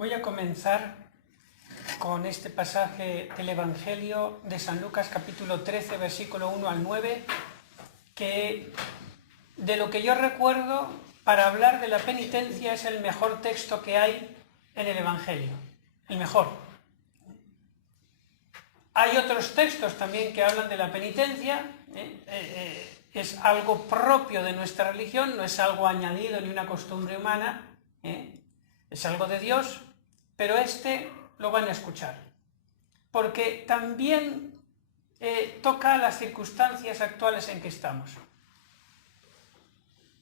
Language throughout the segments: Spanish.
Voy a comenzar con este pasaje del Evangelio de San Lucas, capítulo 13, versículo 1 al 9, que de lo que yo recuerdo, para hablar de la penitencia es el mejor texto que hay en el Evangelio, el mejor. Hay otros textos también que hablan de la penitencia, es algo propio de nuestra religión, no es algo añadido ni una costumbre humana, es algo de Dios, pero este lo van a escuchar, porque también toca las circunstancias actuales en que estamos.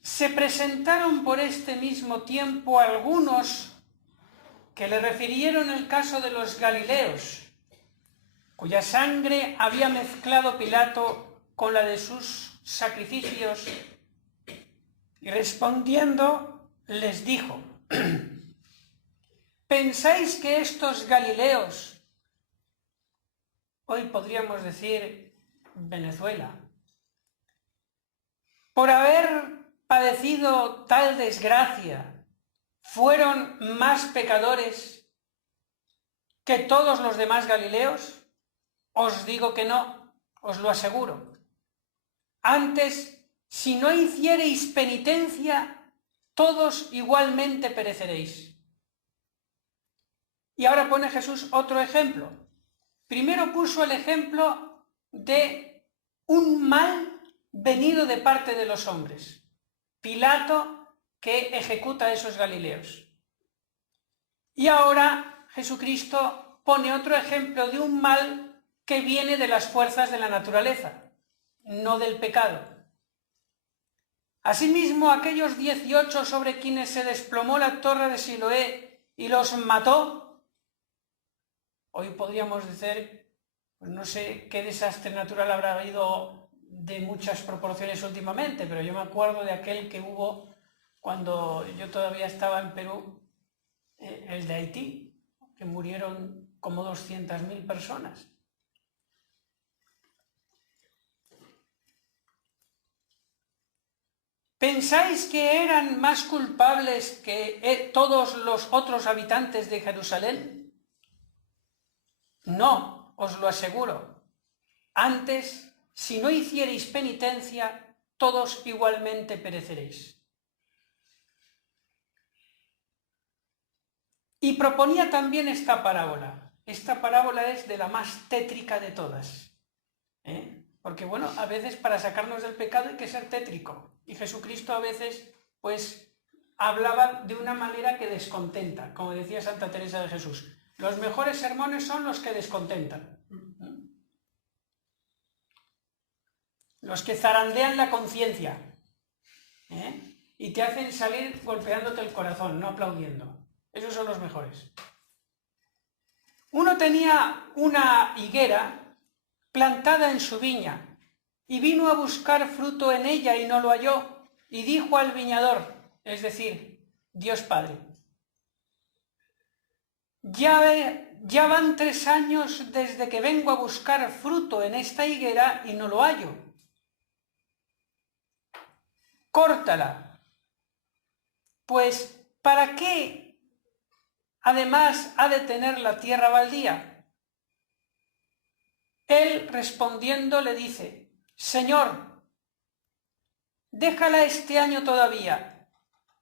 Se presentaron por este mismo tiempo algunos que le refirieron el caso de los Galileos, cuya sangre había mezclado Pilato con la de sus sacrificios, y respondiendo les dijo: ¿pensáis que estos Galileos, hoy podríamos decir Venezuela, por haber padecido tal desgracia, fueron más pecadores que todos los demás Galileos? Os digo que no, os lo aseguro. Antes, si no hiciereis penitencia, todos igualmente pereceréis. Y ahora pone Jesús otro ejemplo. Primero puso el ejemplo de un mal venido de parte de los hombres. Pilato, que ejecuta a esos Galileos. Y ahora Jesucristo pone otro ejemplo de un mal que viene de las fuerzas de la naturaleza, no del pecado. Asimismo, aquellos 18 sobre quienes se desplomó la torre de Siloé y los mató, hoy podríamos decir, pues no sé qué desastre natural habrá habido de muchas proporciones últimamente, pero yo me acuerdo de aquel que hubo cuando yo todavía estaba en Perú, el de Haití, que murieron como 200.000 personas. ¿Pensáis que eran más culpables que todos los otros habitantes de Jerusalén? No, os lo aseguro. Antes, si no hiciereis penitencia, todos igualmente pereceréis. Y proponía también esta parábola. Esta parábola es de la más tétrica de todas. Porque bueno, a veces para sacarnos del pecado hay que ser tétrico. Y Jesucristo a veces, pues, hablaba de una manera que descontenta, como decía Santa Teresa de Jesús. Los mejores sermones son los que descontentan. Los que zarandean la conciencia. Y te hacen salir golpeándote el corazón, no aplaudiendo. Esos son los mejores. Uno tenía una higuera plantada en su viña, y vino a buscar fruto en ella y no lo halló, y dijo al viñador, es decir, Dios Padre: ya van 3 años desde que vengo a buscar fruto en esta higuera y no lo hallo. Córtala, pues ¿para qué además ha de tener la tierra baldía? Él respondiendo le dice: Señor, déjala este año todavía,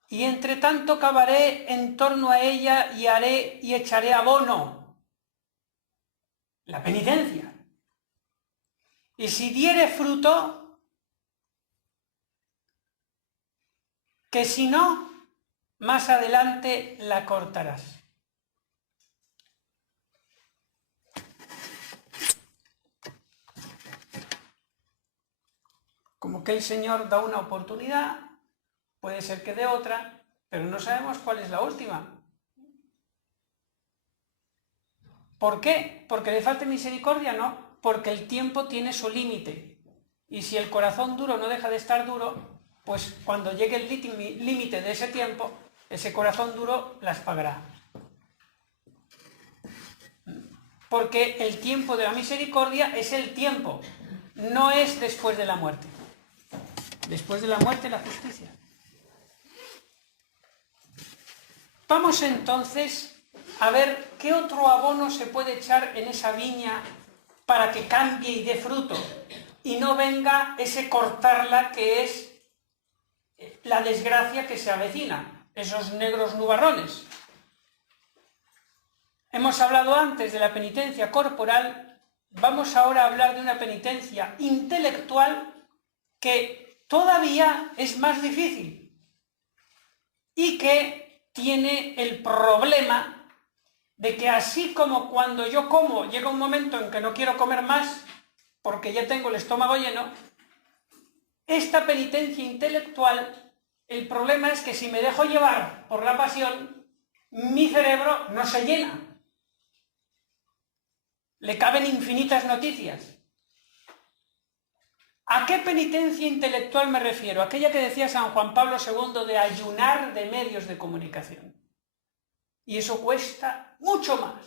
y entre tanto cavaré en torno a ella y echaré abono, la penitencia. Y si diere fruto, que si no, más adelante la cortarás. Como que el Señor da una oportunidad, puede ser que dé otra, pero no sabemos cuál es la última. ¿Por qué? ¿Porque le falte misericordia? No, porque el tiempo tiene su límite. Y si el corazón duro no deja de estar duro, pues cuando llegue el límite de ese tiempo, ese corazón duro las pagará. Porque el tiempo de la misericordia es el tiempo, no es después de la muerte. Después de la muerte, la justicia. Vamos entonces a ver qué otro abono se puede echar en esa viña para que cambie y dé fruto, y no venga ese cortarla que es la desgracia que se avecina, esos negros nubarrones. Hemos hablado antes de la penitencia corporal, vamos ahora a hablar de una penitencia intelectual que todavía es más difícil y que tiene el problema de que así como cuando yo como llega un momento en que no quiero comer más porque ya tengo el estómago lleno, esta penitencia intelectual, el problema es que si me dejo llevar por la pasión, mi cerebro no se llena. Le caben infinitas noticias. ¿A qué penitencia intelectual me refiero? Aquella que decía San Juan Pablo II de ayunar de medios de comunicación. Y eso cuesta mucho más.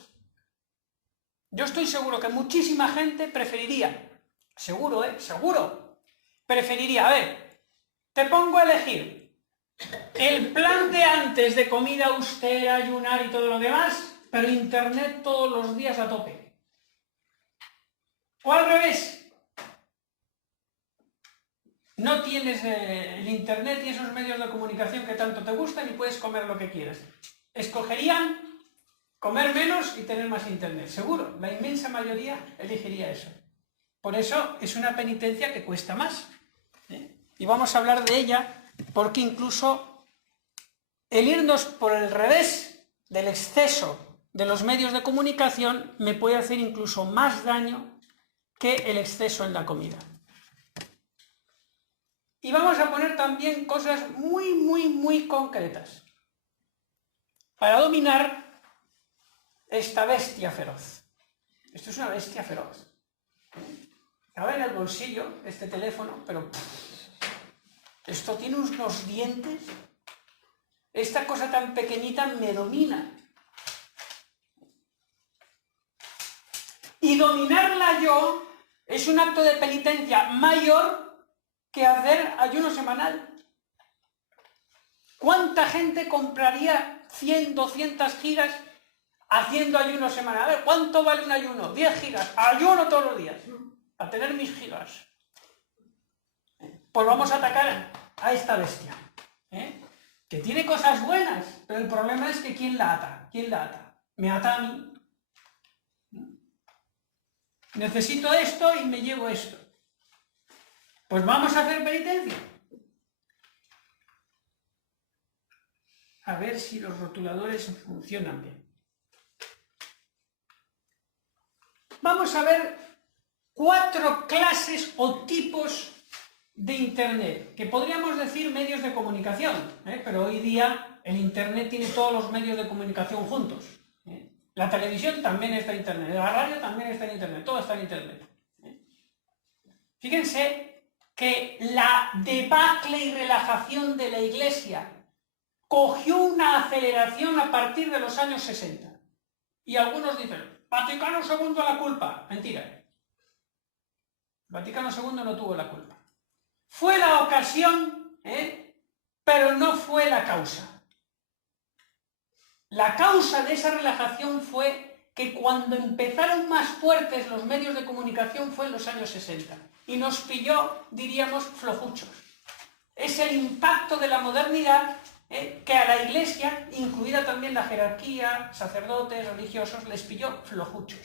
Yo estoy seguro que muchísima gente preferiría, seguro, preferiría, a ver, te pongo a elegir el plan de antes de comida austera, ayunar y todo lo demás, pero internet todos los días a tope. O al revés, no tienes el internet y esos medios de comunicación que tanto te gustan y puedes comer lo que quieras. Escogerían comer menos y tener más internet, seguro, la inmensa mayoría elegiría eso. Por eso es una penitencia que cuesta más. Y vamos a hablar de ella porque incluso el irnos por el revés del exceso de los medios de comunicación me puede hacer incluso más daño que el exceso en la comida. Y vamos a poner también cosas muy concretas para dominar esta bestia feroz. Esto es una bestia feroz. Cabe en el bolsillo este teléfono, pero esto tiene unos dientes. Esta cosa tan pequeñita me domina. Y dominarla yo es un acto de penitencia mayor que hacer ayuno semanal. ¿Cuánta gente compraría 100, 200 gigas haciendo ayuno semanal? A ver, ¿cuánto vale un ayuno? 10 gigas. Ayuno todos los días a tener mis gigas. Pues vamos a atacar a esta bestia, que tiene cosas buenas, pero el problema es que ¿quién la ata? ¿Quién la ata? Me ata a mí. Necesito esto y me llevo esto. Pues vamos a hacer penitencia. A ver si los rotuladores funcionan bien. Vamos a ver 4 clases o tipos de Internet, que podríamos decir medios de comunicación, pero hoy día el Internet tiene todos los medios de comunicación juntos. La televisión también está en Internet, la radio también está en Internet, todo está en Internet. Fíjense que la debacle y relajación de la Iglesia cogió una aceleración a partir de los años 60. Y algunos dicen, Vaticano II la culpa. Mentira. Vaticano II no tuvo la culpa. Fue la ocasión, pero no fue la causa. La causa de esa relajación fue que cuando empezaron más fuertes los medios de comunicación fue en los años 60 y nos pilló, diríamos, flojuchos. Es el impacto de la modernidad que a la Iglesia, incluida también la jerarquía, sacerdotes, religiosos, les pilló flojuchos.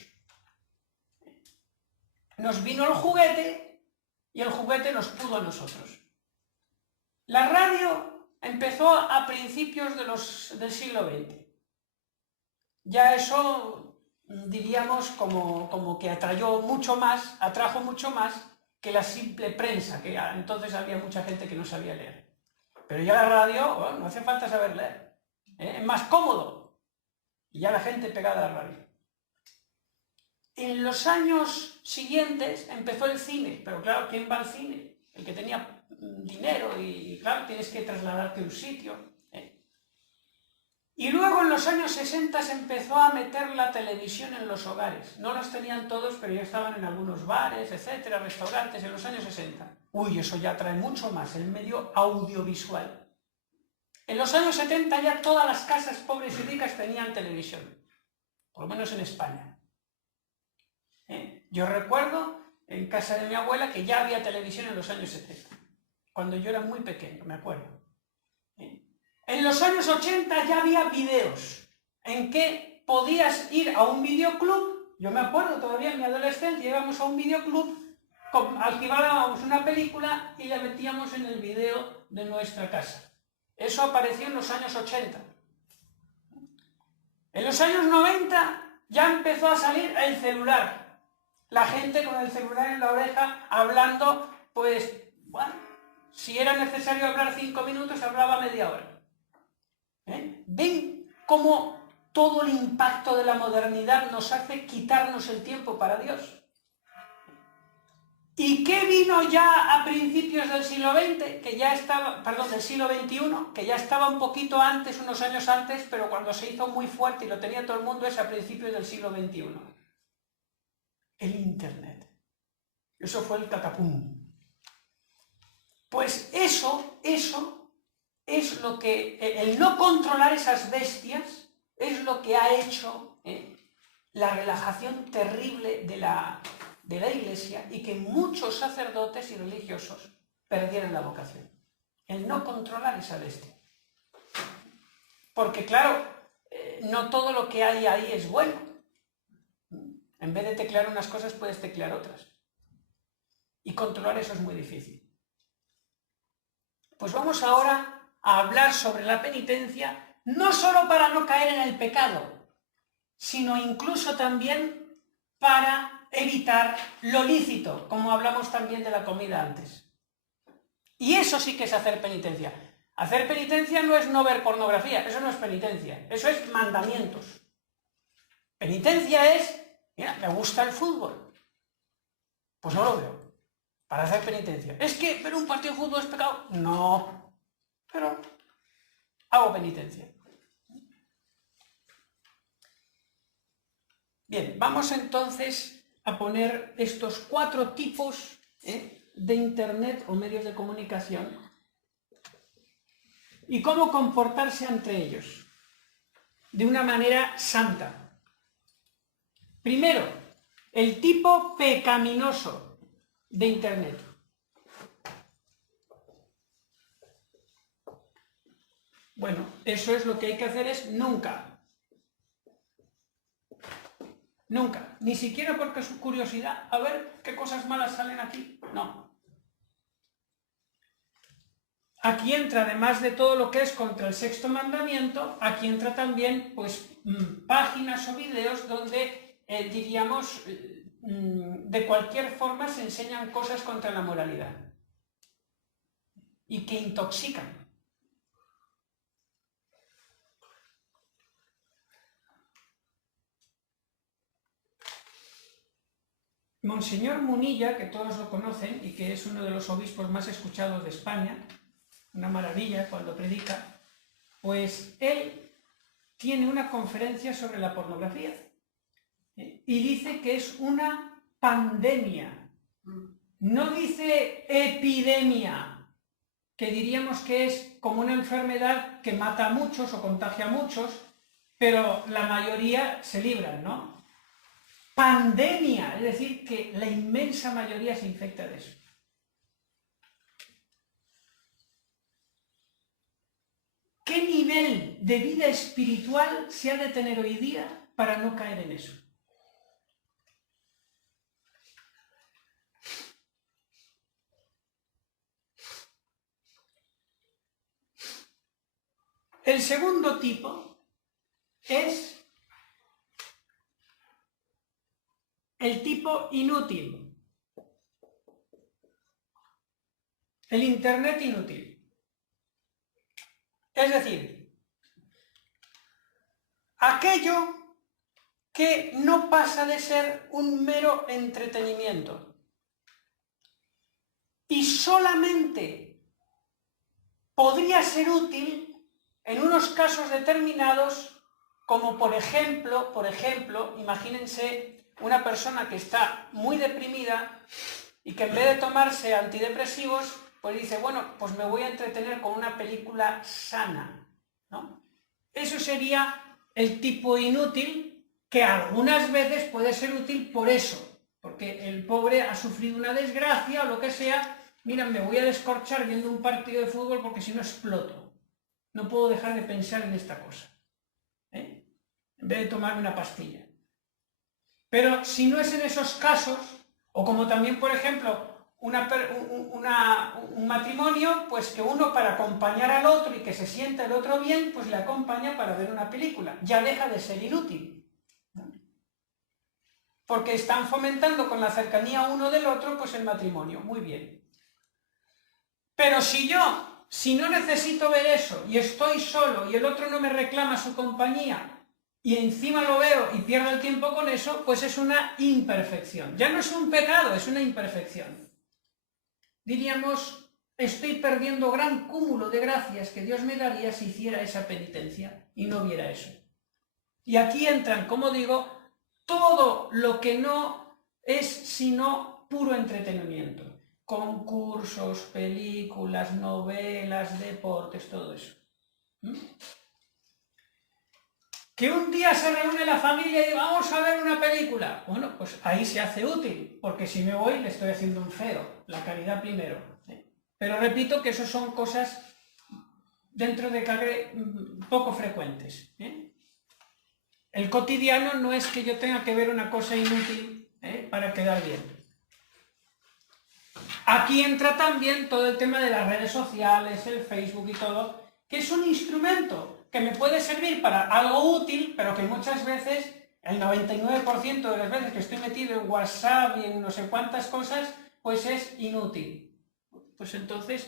Nos vino el juguete y el juguete nos pudo a nosotros. La radio empezó a principios del siglo XX. Ya eso, diríamos, como que atrajo mucho más que la simple prensa, que entonces había mucha gente que no sabía leer. Pero ya la radio, bueno, no hace falta saber leer, es más cómodo. Y ya la gente pegada a la radio. En los años siguientes empezó el cine, pero claro, ¿quién va al cine? El que tenía dinero y claro, tienes que trasladarte a un sitio. Y luego en los años 60 se empezó a meter la televisión en los hogares. No los tenían todos, pero ya estaban en algunos bares, etcétera, restaurantes, en los años 60. Uy, eso ya trae mucho más, el medio audiovisual. En los años 70 ya todas las casas pobres y ricas tenían televisión. por lo menos en España. Yo recuerdo en casa de mi abuela que ya había televisión en los años 70, cuando yo era muy pequeño, me acuerdo. En los años 80 ya había videos en que podías ir a un videoclub. Yo me acuerdo todavía en mi adolescencia, íbamos a un videoclub, alquilábamos una película y la metíamos en el video de nuestra casa. Eso apareció en los años 80. En los años 90 ya empezó a salir el celular. La gente con el celular en la oreja hablando, pues, bueno, si era necesario hablar 5 minutos, hablaba media hora. ¿Ven cómo todo el impacto de la modernidad nos hace quitarnos el tiempo para Dios? ¿Y qué vino ya a principios del siglo XX? Del siglo XXI, que ya estaba un poquito antes, unos años antes, pero cuando se hizo muy fuerte y lo tenía todo el mundo es a principios del siglo XXI. El Internet. Eso fue el catapum. Pues eso es lo que, el no controlar esas bestias, es lo que ha hecho la relajación terrible de la Iglesia y que muchos sacerdotes y religiosos perdieron la vocación. El no controlar esa bestia. Porque claro, no todo lo que hay ahí es bueno. En vez de teclear unas cosas, puedes teclear otras. Y controlar eso es muy difícil. Pues vamos ahora a hablar sobre la penitencia, no solo para no caer en el pecado, sino incluso también para evitar lo lícito, como hablamos también de la comida antes. Y eso sí que es hacer penitencia. Hacer penitencia no es no ver pornografía, eso no es penitencia, eso es mandamientos. Penitencia es, mira, me gusta el fútbol, pues no lo veo, para hacer penitencia. ¿Es que ver un partido de fútbol es pecado? No, pero hago penitencia. Bien, vamos entonces a poner estos 4 tipos de Internet o medios de comunicación y cómo comportarse ante ellos de una manera santa. Primero, el tipo pecaminoso de Internet. Bueno, eso es lo que hay que hacer, es nunca, ni siquiera porque es curiosidad, a ver qué cosas malas salen aquí, no. Aquí entra, además de todo lo que es contra el 6.º mandamiento, aquí entra también, pues, páginas o vídeos donde, diríamos, de cualquier forma se enseñan cosas contra la moralidad y que intoxican. Monseñor Munilla, que todos lo conocen y que es uno de los obispos más escuchados de España, una maravilla cuando predica, pues él tiene una conferencia sobre la pornografía y dice que es una pandemia, no dice epidemia, que diríamos que es como una enfermedad que mata a muchos o contagia a muchos, pero la mayoría se libran, ¿no? Pandemia, es decir, que la inmensa mayoría se infecta de eso. ¿Qué nivel de vida espiritual se ha de tener hoy día para no caer en eso? El segundo tipo es el tipo inútil, el Internet inútil. Es decir, aquello que no pasa de ser un mero entretenimiento y solamente podría ser útil en unos casos determinados, como por ejemplo, imagínense una persona que está muy deprimida y que en vez de tomarse antidepresivos, pues dice, bueno, pues me voy a entretener con una película sana, ¿no? Eso sería el tipo inútil que algunas veces puede ser útil por eso, porque el pobre ha sufrido una desgracia o lo que sea. Mira, me voy a descorchar viendo un partido de fútbol porque si no exploto. No puedo dejar de pensar en esta cosa, ¿eh? En vez de tomarme una pastilla. Pero si no es en esos casos, o como también, por ejemplo, un matrimonio, pues que uno para acompañar al otro y que se sienta el otro bien, pues le acompaña para ver una película. Ya deja de ser inútil, ¿no? Porque están fomentando con la cercanía uno del otro, pues el matrimonio. Muy bien. Pero si no necesito ver eso y estoy solo y el otro no me reclama su compañía y encima lo veo y pierdo el tiempo con eso, pues es una imperfección. Ya no es un pecado, es una imperfección. Diríamos, estoy perdiendo gran cúmulo de gracias que Dios me daría si hiciera esa penitencia y no viera eso. Y aquí entran, como digo, todo lo que no es sino puro entretenimiento. Concursos, películas, novelas, deportes, todo eso. Que un día se reúne la familia y dice, vamos a ver una película. Bueno, pues ahí se hace útil, porque si me voy le estoy haciendo un feo. La caridad primero. Pero repito que eso son cosas dentro de Cagre poco frecuentes. El cotidiano no es que yo tenga que ver una cosa inútil para quedar bien. Aquí entra también todo el tema de las redes sociales, el Facebook y todo, que es un instrumento que me puede servir para algo útil, pero que muchas veces, el 99% de las veces que estoy metido en WhatsApp y en no sé cuántas cosas, pues es inútil. Pues entonces,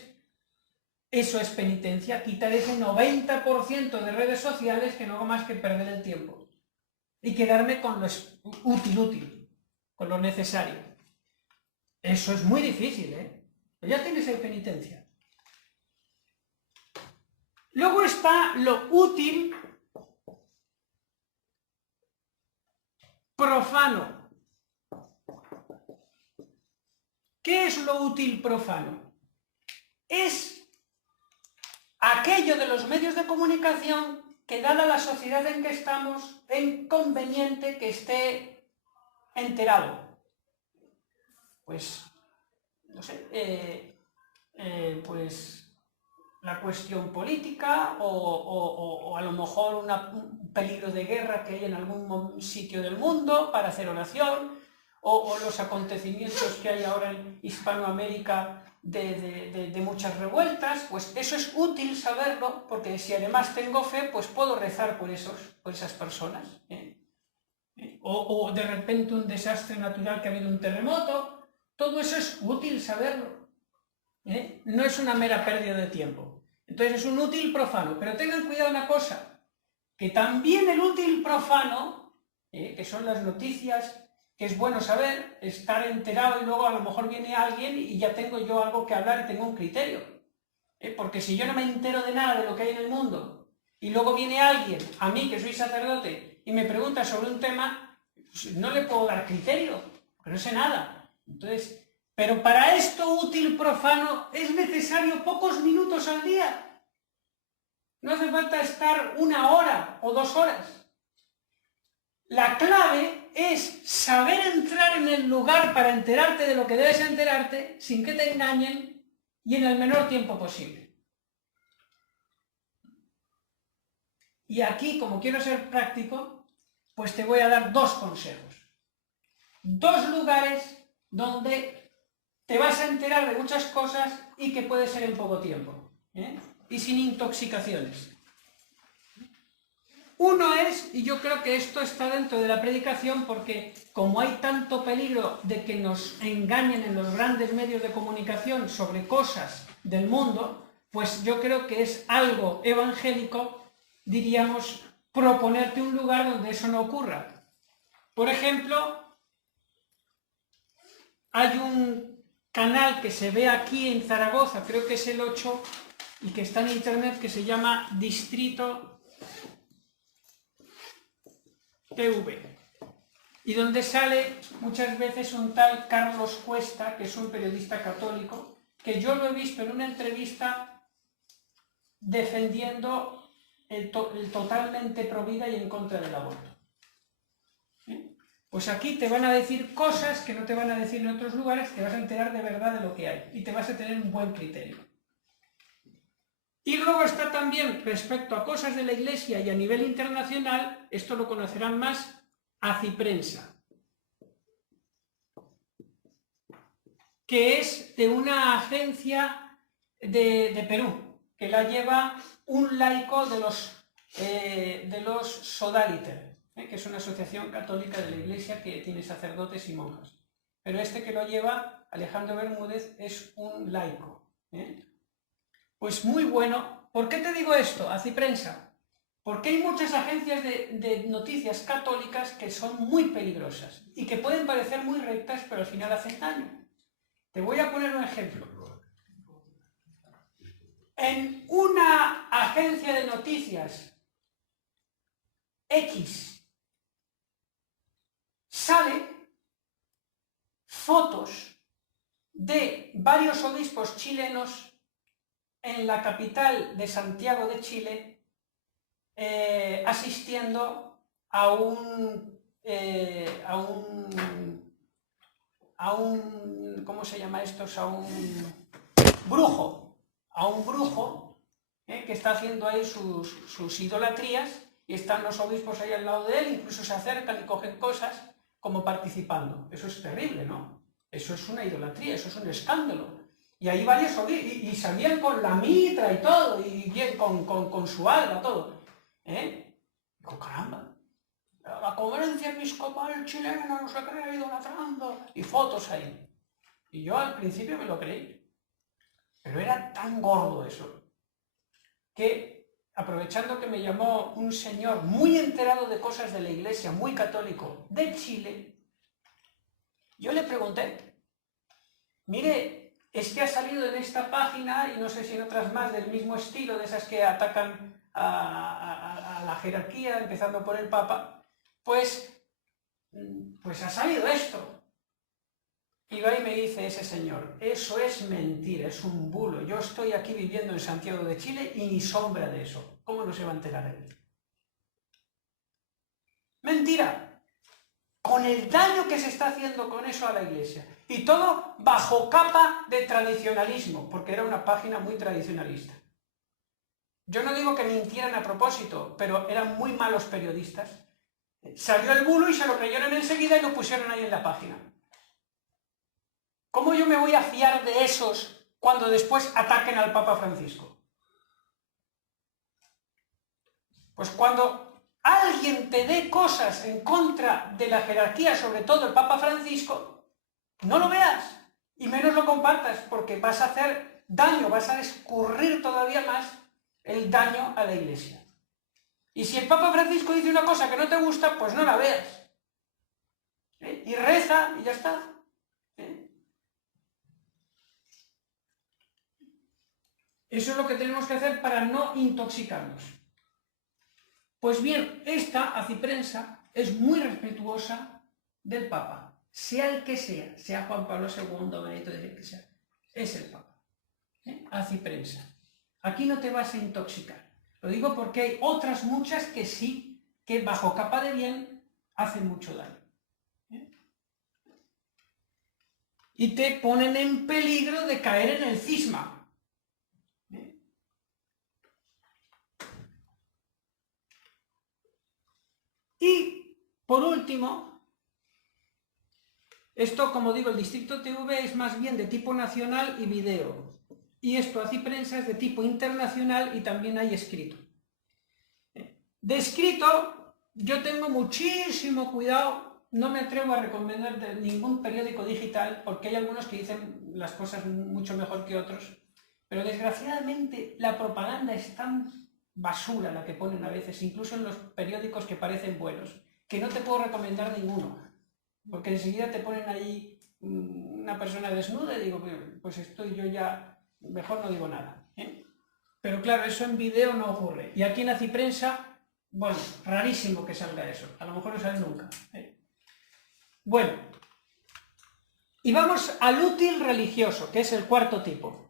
eso es penitencia, quitar ese 90% de redes sociales que no hago más que perder el tiempo y quedarme con lo útil, con lo necesario. Eso es muy difícil, Pero ya tienes el penitencia. Luego está lo útil profano. ¿Qué es lo útil profano? Es aquello de los medios de comunicación que, dada la sociedad en que estamos, es conveniente que esté enterado. Pues, no sé, pues la cuestión política o a lo mejor un peligro de guerra que hay en algún sitio del mundo para hacer oración, o los acontecimientos que hay ahora en Hispanoamérica de muchas revueltas. Pues eso es útil saberlo, porque si además tengo fe, pues puedo rezar por esas personas. O de repente un desastre natural, que ha habido un terremoto. Todo eso es útil saberlo. No es una mera pérdida de tiempo. Entonces es un útil profano. Pero tengan cuidado una cosa, que también el útil profano, que son las noticias, que es bueno saber, estar enterado, y luego a lo mejor viene alguien y ya tengo yo algo que hablar y tengo un criterio. Porque si yo no me entero de nada de lo que hay en el mundo y luego viene alguien, a mí que soy sacerdote, y me pregunta sobre un tema, pues no le puedo dar criterio, porque no sé nada. Entonces, pero para esto útil profano es necesario pocos minutos al día. No hace falta estar 1 hora o 2 horas. La clave es saber entrar en el lugar para enterarte de lo que debes enterarte sin que te engañen y en el menor tiempo posible. Y aquí, como quiero ser práctico, pues te voy a dar 2 consejos. 2 lugares donde te vas a enterar de muchas cosas y que puede ser en poco tiempo, y sin intoxicaciones. Uno es, y yo creo que esto está dentro de la predicación, porque como hay tanto peligro de que nos engañen en los grandes medios de comunicación sobre cosas del mundo, pues yo creo que es algo evangélico, diríamos, proponerte un lugar donde eso no ocurra. Por ejemplo, hay un canal que se ve aquí en Zaragoza, creo que es el 8, y que está en internet, que se llama Distrito TV, y donde sale muchas veces un tal Carlos Cuesta, que es un periodista católico, que yo lo he visto en una entrevista defendiendo el totalmente pro vida y en contra del aborto. Pues aquí te van a decir cosas que no te van a decir en otros lugares, te vas a enterar de verdad de lo que hay y te vas a tener un buen criterio. Y luego está también, respecto a cosas de la Iglesia y a nivel internacional, esto lo conocerán más, Aciprensa, que es de una agencia de Perú, que la lleva un laico de los Sodaliter, que es una asociación católica de la Iglesia que tiene sacerdotes y monjas. Pero este que lo lleva, Alejandro Bermúdez, es un laico. Pues muy bueno. ¿Por qué te digo esto, Aciprensa? Porque hay muchas agencias de noticias católicas que son muy peligrosas y que pueden parecer muy rectas, pero al final hacen daño. Te voy a poner un ejemplo. En una agencia de noticias X sale fotos de varios obispos chilenos en la capital de Santiago de Chile asistiendo a un ¿cómo se llama estos? A un brujo que está haciendo ahí sus idolatrías, y están los obispos ahí al lado de él, incluso se acercan y cogen cosas como participando. Eso es terrible, ¿no? Eso es una idolatría, eso es un escándalo. Y ahí varios obispos, y salían con la mitra y todo, y con su alba, todo. Digo, caramba, la conferencia episcopal chilena no se cree idolatrando, y fotos ahí. Y yo al principio me lo creí, pero era tan gordo eso, que aprovechando que me llamó un señor muy enterado de cosas de la Iglesia, muy católico, de Chile, yo le pregunté, mire, es que ha salido en esta página, y no sé si en otras más del mismo estilo, de esas que atacan a la jerarquía, empezando por el Papa, pues ha salido esto. Y va y me dice ese señor, eso es mentira, es un bulo. Yo estoy aquí viviendo en Santiago de Chile y ni sombra de eso. ¿Cómo no se va a enterar él? Mentira. Con el daño que se está haciendo con eso a la Iglesia. Y todo bajo capa de tradicionalismo, porque era una página muy tradicionalista. Yo no digo que mintieran a propósito, pero eran muy malos periodistas. Salió el bulo y se lo creyeron enseguida y lo pusieron ahí en la página. ¿Cómo yo me voy a fiar de esos cuando después ataquen al Papa Francisco? Pues cuando alguien te dé cosas en contra de la jerarquía, sobre todo el Papa Francisco, no lo veas y menos lo compartas, porque vas a hacer daño, vas a escurrir todavía más el daño a la Iglesia. Y si el Papa Francisco dice una cosa que no te gusta, pues no la veas. Y reza y ya está. Eso es lo que tenemos que hacer para no intoxicarnos. Pues bien, esta Aciprensa es muy respetuosa del Papa, sea el que sea Juan Pablo II, Benedicto XVI, que sea, es el Papa. Aciprensa. Aquí no te vas a intoxicar. Lo digo porque hay otras muchas que sí, que bajo capa de bien hacen mucho daño. Y te ponen en peligro de caer en el cisma. Y, por último, esto, como digo, el Distrito TV es más bien de tipo nacional y video. Y esto, Aciprensa, es de tipo internacional y también hay escrito. De escrito, yo tengo muchísimo cuidado, no me atrevo a recomendar de ningún periódico digital, porque hay algunos que dicen las cosas mucho mejor que otros, pero desgraciadamente la propaganda es tan basura la que ponen a veces, incluso en los periódicos que parecen buenos, que no te puedo recomendar ninguno, porque enseguida te ponen ahí una persona desnuda y digo, pues estoy yo ya, mejor no digo nada. Pero claro, eso en vídeo no ocurre. Y aquí en Aciprensa, bueno, rarísimo que salga eso, a lo mejor no sale nunca. Bueno, y vamos al útil religioso, que es el cuarto tipo.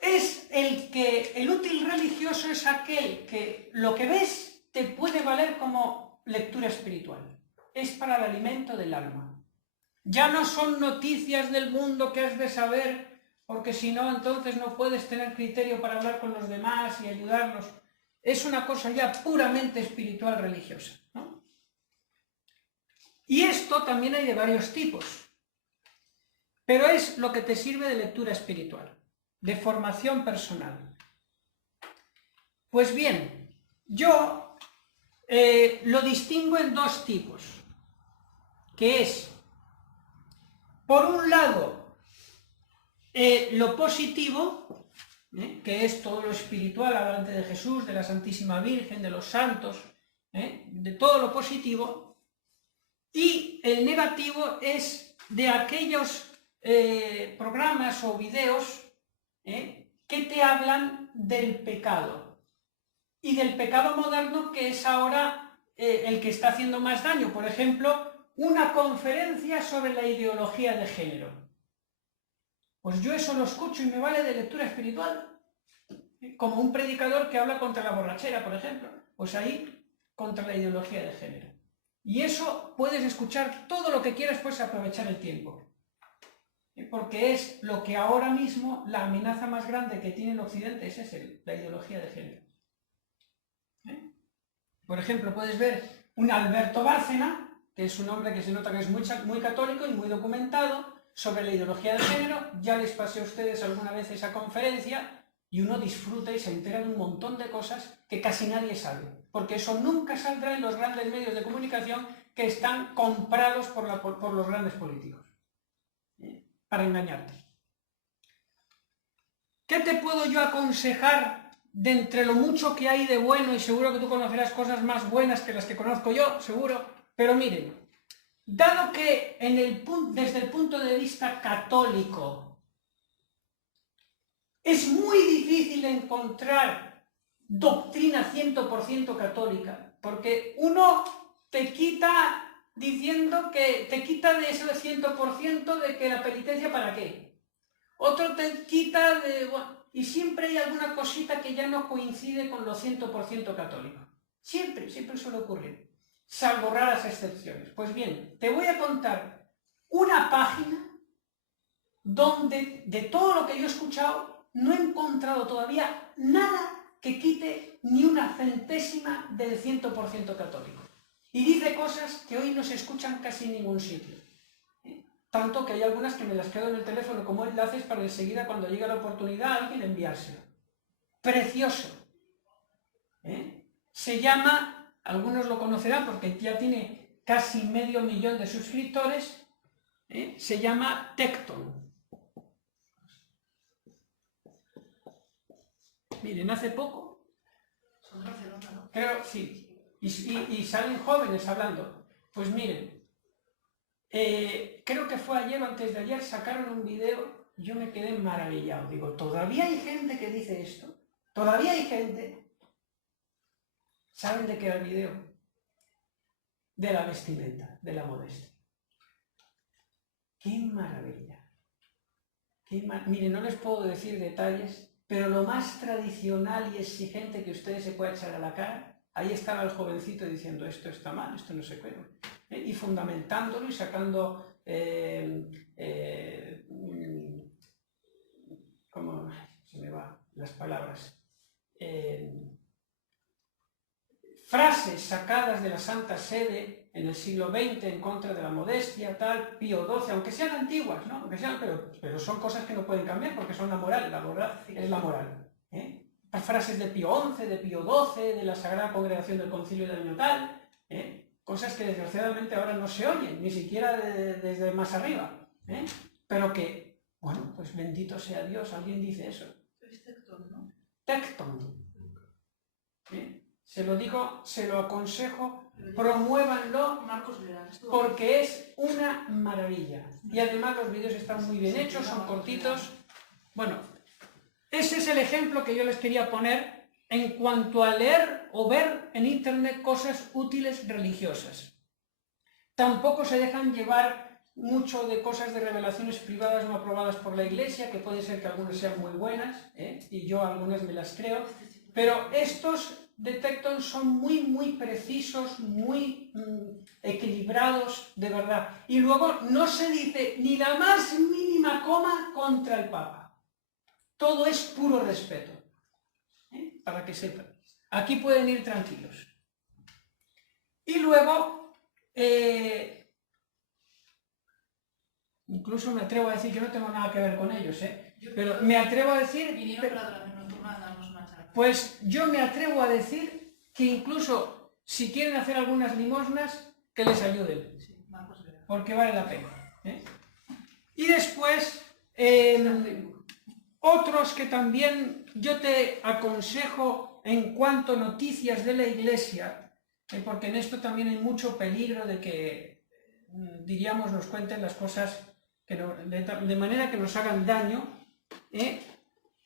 es el útil religioso es aquel que lo que ves te puede valer como lectura espiritual. Es para el alimento del alma. Ya no son noticias del mundo que has de saber, porque si no, entonces no puedes tener criterio para hablar con los demás y ayudarlos. Es una cosa ya puramente espiritual religiosa, ¿no? Y esto también hay de varios tipos, pero es lo que te sirve de lectura espiritual, de formación personal. Pues bien, yo lo distingo en dos tipos, que es, por un lado, lo positivo, que es todo lo espiritual, hablante de Jesús, de la Santísima Virgen, de los santos, de todo lo positivo, y el negativo es de aquellos programas o videos que te hablan del pecado, y del pecado moderno, que es ahora el que está haciendo más daño. Por ejemplo, una conferencia sobre la ideología de género. Pues yo eso lo escucho y me vale de lectura espiritual. Como un predicador que habla contra la borrachera, por ejemplo. Pues ahí, contra la ideología de género. Y eso puedes escuchar todo lo que quieras, puedes aprovechar el tiempo. Porque es lo que ahora mismo, la amenaza más grande que tiene el Occidente, es la ideología de género. Por ejemplo, puedes ver un Alberto Bárcena, que es un hombre que se nota que es muy católico y muy documentado, sobre la ideología de género. Ya les pasé a ustedes alguna vez esa conferencia y uno disfruta y se entera de un montón de cosas que casi nadie sabe, porque eso nunca saldrá en los grandes medios de comunicación que están comprados por los grandes políticos, para engañarte. ¿Qué te puedo yo aconsejar de entre lo mucho que hay de bueno? Y seguro que tú conocerás cosas más buenas que las que conozco yo, seguro. Pero miren, dado que desde el punto de vista católico es muy difícil encontrar doctrina 100% católica, porque uno te quita diciendo que te quita de ese 100% de que la penitencia ¿para qué? Otro te quita de... Bueno, y siempre hay alguna cosita que ya no coincide con lo 100% católico. Siempre suele ocurrir, salvo raras excepciones. Pues bien, te voy a contar una página donde de todo lo que yo he escuchado no he encontrado todavía nada que quite ni una centésima del 100% católico. Y dice cosas que hoy no se escuchan casi en ningún sitio. Tanto que hay algunas que me las quedo en el teléfono como enlaces para enseguida, cuando llegue la oportunidad, a alguien enviárselo. Precioso. Se llama, algunos lo conocerán porque ya tiene casi 500.000 de suscriptores, se llama Tecton. Miren, hace poco, Son Barcelona, ¿no? creo, sí, y salen jóvenes hablando. Pues miren, creo que fue ayer o antes de ayer, sacaron un video y yo me quedé maravillado. Digo, ¿todavía hay gente que dice esto? ¿Todavía hay gente? ¿Saben de qué era el video? De la vestimenta, de la modestia. ¡Qué maravilla! Miren, no les puedo decir detalles, pero lo más tradicional y exigente que ustedes se puedan echar a la cara, ahí estaba el jovencito diciendo, esto está mal, esto no se puede. Y fundamentándolo y sacando ¿cómo se me van las palabras? Frases sacadas de la Santa Sede en el siglo XX en contra de la modestia, tal, Pío XII, aunque sean antiguas, ¿no? Aunque sean, pero son cosas que no pueden cambiar porque son la moral es la moral. Frases de Pío XI, de Pío XII, de la Sagrada Congregación del Concilio del año tal, cosas que desgraciadamente ahora no se oyen, ni siquiera desde más arriba, pero que, bueno, pues bendito sea Dios, alguien dice eso. Es Tecton, ¿no? Tecton. Se lo digo, se lo aconsejo, promuévanlo, porque es una maravilla. Y además los vídeos están muy bien hechos, son cortitos. Bueno, ese es el ejemplo que yo les quería poner en cuanto a leer o ver en internet cosas útiles religiosas. Tampoco se dejan llevar mucho de cosas de revelaciones privadas no aprobadas por la Iglesia, que puede ser que algunas sean muy buenas, y yo algunas me las creo, pero estos de Tecton son muy precisos, muy equilibrados, de verdad. Y luego no se dice ni la más mínima coma contra el Papa. Todo es puro respeto, para que sepan. Aquí pueden ir tranquilos. Y luego, incluso me atrevo a decir, yo no tengo nada que ver con ellos, pero me atrevo a decir... Vinieron para darnos nocturna a darnos una charla. Pues yo me atrevo a decir que incluso si quieren hacer algunas limosnas, que les ayuden, Sí, Marcos Vera. porque vale la pena. Y después, otros que también yo te aconsejo en cuanto a noticias de la Iglesia, porque en esto también hay mucho peligro de que, diríamos, nos cuenten las cosas que no, de manera que nos hagan daño.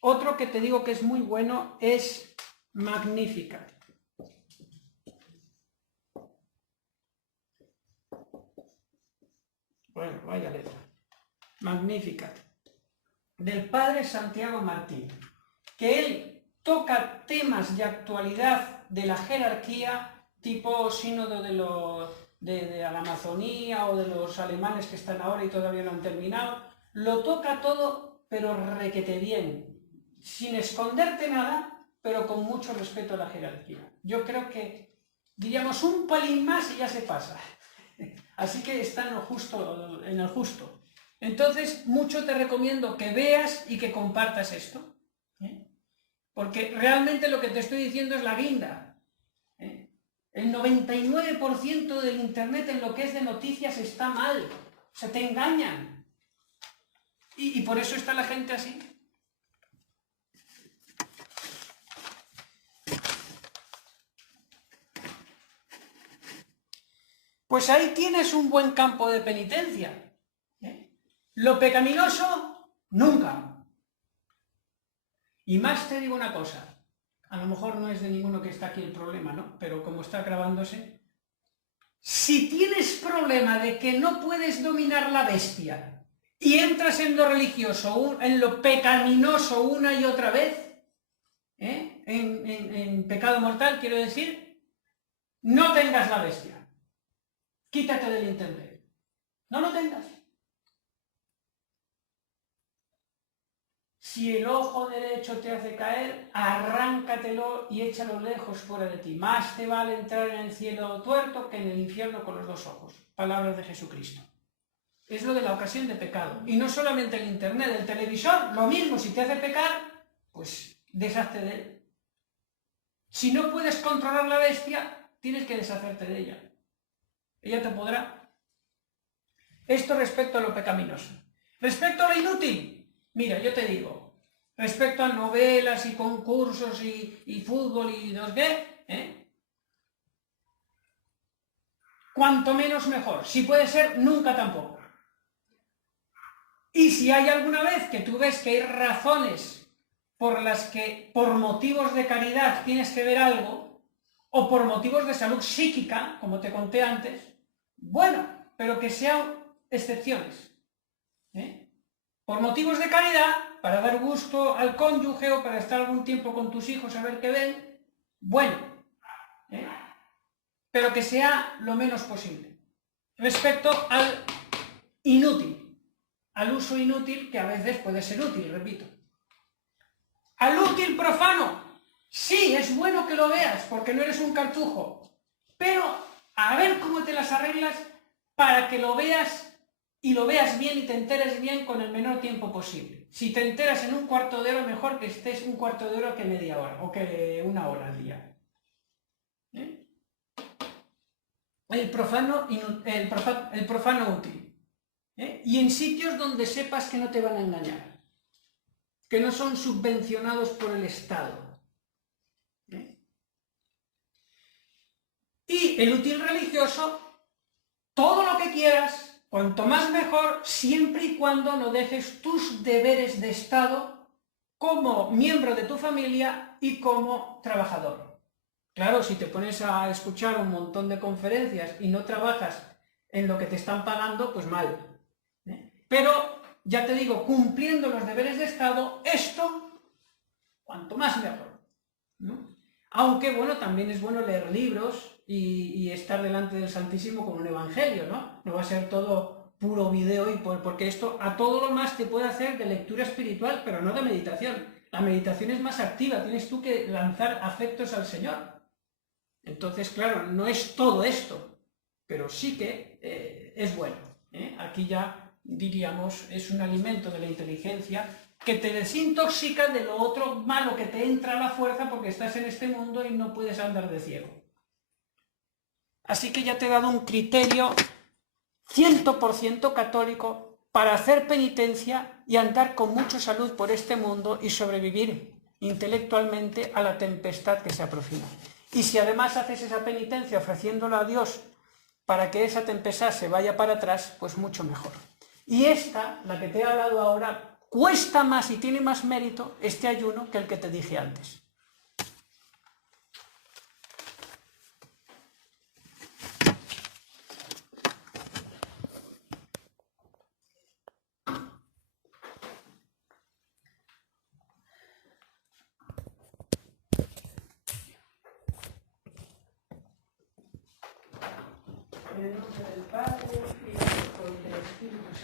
Otro que te digo que es muy bueno es Magnificat. Bueno, vaya letra. Magnificat. Del padre Santiago Martín. Que él toca temas de actualidad de la jerarquía, tipo sínodo de la Amazonía o de los alemanes que están ahora y todavía no han terminado. Lo toca todo, pero requete bien. Sin esconderte nada, pero con mucho respeto a la jerarquía. Yo creo que, diríamos, un pelín más y ya se pasa. Así que está en el justo. Entonces, mucho te recomiendo que veas y que compartas esto. Porque realmente lo que te estoy diciendo es la guinda. El 99% del internet en lo que es de noticias está mal. Se te engañan. Y por eso está la gente así. Pues ahí tienes un buen campo de penitencia. Lo pecaminoso, nunca. Y más te digo una cosa, a lo mejor no es de ninguno que está aquí el problema, ¿no? Pero como está grabándose, si tienes problema de que no puedes dominar la bestia y entras en lo religioso, en lo pecaminoso una y otra vez, en pecado mortal, quiero decir, no tengas la bestia. Quítate del internet. No lo tengas. Si el ojo derecho te hace caer, arráncatelo y échalo lejos fuera de ti. Más te vale entrar en el cielo tuerto que en el infierno con los dos ojos. Palabras de Jesucristo. Es lo de la ocasión de pecado. Y no solamente el internet, el televisor, lo mismo. Si te hace pecar, pues deshazte de él. Si no puedes controlar la bestia, tienes que deshacerte de ella. Ella te podrá. Esto respecto a lo pecaminoso. Respecto a lo inútil, mira, yo te digo, respecto a novelas y concursos y fútbol y no sé qué, cuanto menos mejor. Si puede ser, nunca tampoco. Y si hay alguna vez que tú ves que hay razones por las que, por motivos de caridad, tienes que ver algo, o por motivos de salud psíquica, como te conté antes, bueno, pero que sean excepciones. Por motivos de caridad, para dar gusto al cónyuge o para estar algún tiempo con tus hijos a ver qué ven, bueno, pero que sea lo menos posible. Respecto al inútil, al uso inútil, que a veces puede ser útil, repito. Al útil profano, sí, es bueno que lo veas, porque no eres un cartujo, pero a ver cómo te las arreglas para que lo veas y lo veas bien y te enteres bien con el menor tiempo posible. Si te enteras en un cuarto de hora, mejor que estés un cuarto de hora que media hora, o que una hora al día. El profano útil. Y en sitios donde sepas que no te van a engañar, que no son subvencionados por el Estado. Y el útil religioso, todo lo que quieras, cuanto más mejor, siempre y cuando no dejes tus deberes de Estado como miembro de tu familia y como trabajador. Claro, si te pones a escuchar un montón de conferencias y no trabajas en lo que te están pagando, pues mal. Pero, ya te digo, cumpliendo los deberes de Estado, esto, cuanto más mejor, ¿no? Aunque, bueno, también es bueno leer libros y estar delante del Santísimo con un evangelio, ¿no? No va a ser todo puro video, porque esto a todo lo más te puede hacer de lectura espiritual, pero no de meditación. La meditación es más activa, tienes tú que lanzar afectos al Señor. Entonces, claro, no es todo esto, pero sí que es bueno, ¿eh? Aquí ya diríamos, es un alimento de la inteligencia que te desintoxica de lo otro malo que te entra a la fuerza porque estás en este mundo y no puedes andar de ciego. Así que ya te he dado un criterio 100% católico para hacer penitencia y andar con mucha salud por este mundo y sobrevivir intelectualmente a la tempestad que se aproxima. Y si además haces esa penitencia ofreciéndola a Dios para que esa tempestad se vaya para atrás, pues mucho mejor. Y esta, la que te he hablado ahora, cuesta más y tiene más mérito este ayuno que el que te dije antes. En el nombre del Padre, y del Hijo y del Espíritu Santo.